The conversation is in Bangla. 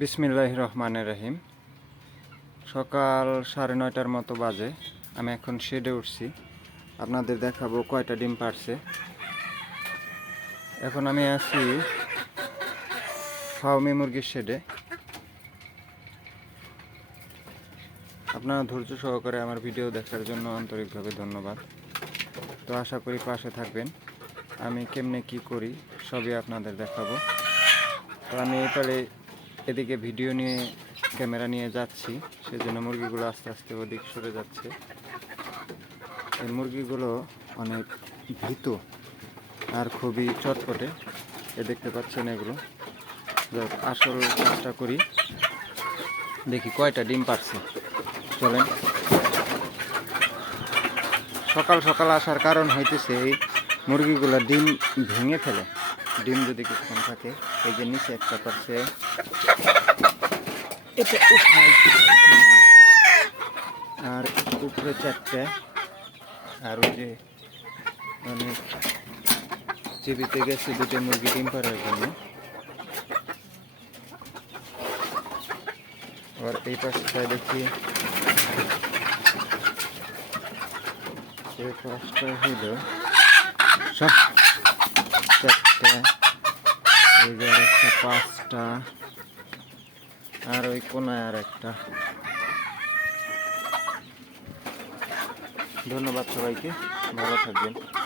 বিসমিল্লাহ রহমানের রহিম। সকাল সাড়ে নয়টার মতো বাজে। আমি এখন শেডে উঠছি। আপনাদের দেখাবো কয়টা ডিম পারছে। এখন আমি আছি ফাউমি মুরগির শেডে। আপনারা ধৈর্য সহকারে আমার ভিডিও দেখার জন্য আন্তরিকভাবে ধন্যবাদ। তো আশা করি পাশে থাকবেন। আমি কেমনে কি করি সবই আপনাদের দেখাবো। তো আমি এপারে এদিকে ভিডিও নিয়ে ক্যামেরা নিয়ে যাচ্ছি, সেজন্য মুরগিগুলো আস্তে আস্তে ওদিক সরে যাচ্ছে। এই মুরগিগুলো অনেক ভীত আর খুবই চটপটে, এ দেখতে পাচ্ছেন এগুলো। আসল কাজটা করি। দেখি কয়টা ডিম পারছে। চলেন। সকাল সকাল আসার কারণ হইতেছে এই মুরগিগুলো ডিম ভেঙে ফেলে। ডিম যদি কিছুক্ষণ থাকে এই যে নিচে একটা এটা আর উপরে চারটে আর ওই যে অনেক চিবিতে গেছে দুটো মুরগি ডিম পাড়ার জন্য। আর এই পাশটায় দেখি এই পাশটা হইল সব। একটা পাঁচটা। আর ওই আর একটা। ধন্যবাদ সবাইকে। ভালো থাকবেন।